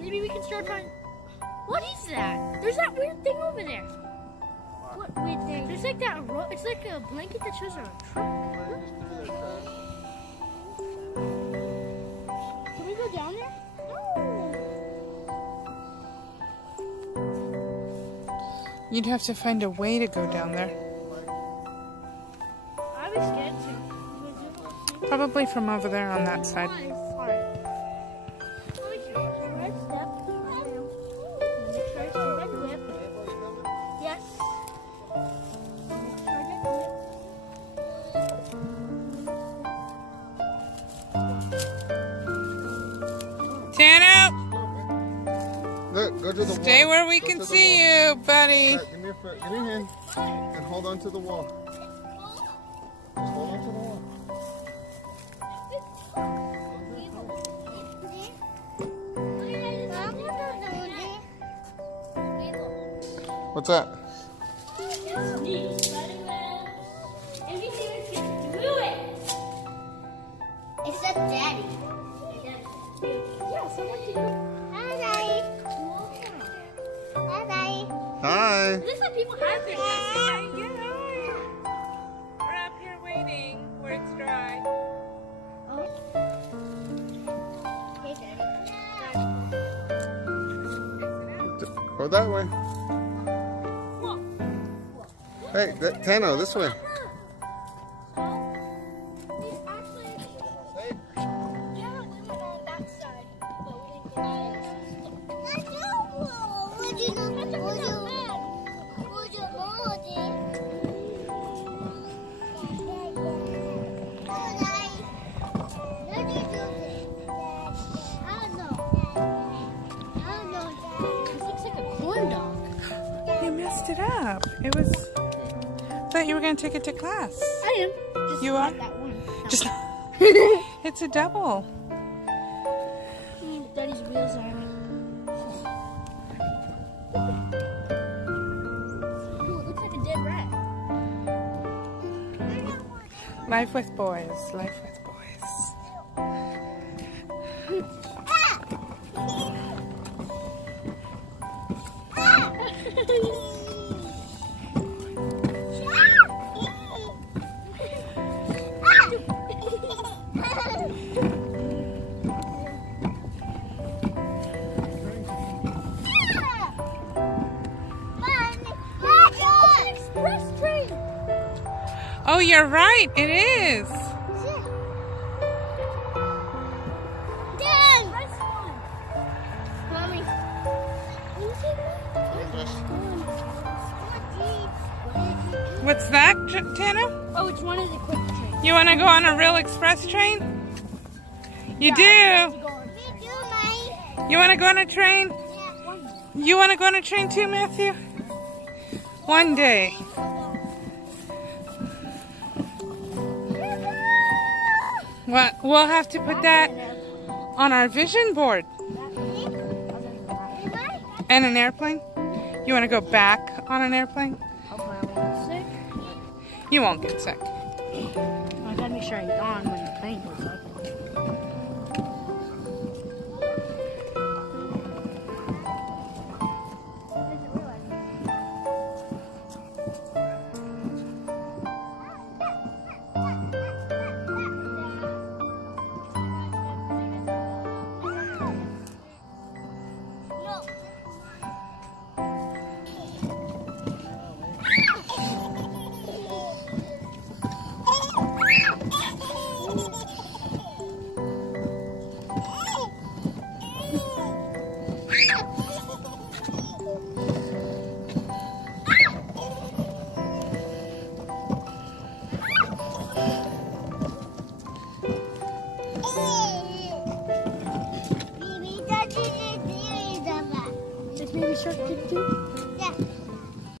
Maybe we can start finding. What is that? There's that weird thing over there. What weird thing? There's like that. It's like a blanket that shows a truck. Can we go down there? No. You'd have to find a way to go down there. I'd be scared too. Probably from over there on that side. Tano! Look, go to the Stay wall. where we can see you, buddy. Right, give me your hand and hold on to the wall. Just hold on to the wall. What's that? It's me, Spider-Man. Everything can do it. Except Daddy. Yeah, someone can do it. Hi, Daddy. Hi, Daddy. Hi. This is what people have their We're up here waiting where it's dry. Go that way. Hey, Tano, this way. You messed it up. It was. I thought you were going to take it to class. I am. Just You not are? that one. Just. It's a double. Daddy's wheels on it. Ooh, it looks like a dead rat. Life with boys. Life with boys. Oh, you're right. It is. What's that, Tana? Oh, it's one of the quick trains. You want to go on a real express train? You do. You want to go on a train? You want to go on a train too, Matthew? One day. Well, we'll have to put that on our vision board. And an airplane? You want to go back on an airplane? You won't get sick. I gotta make sure I'm gone when the plane goes up. Maybe shark did too.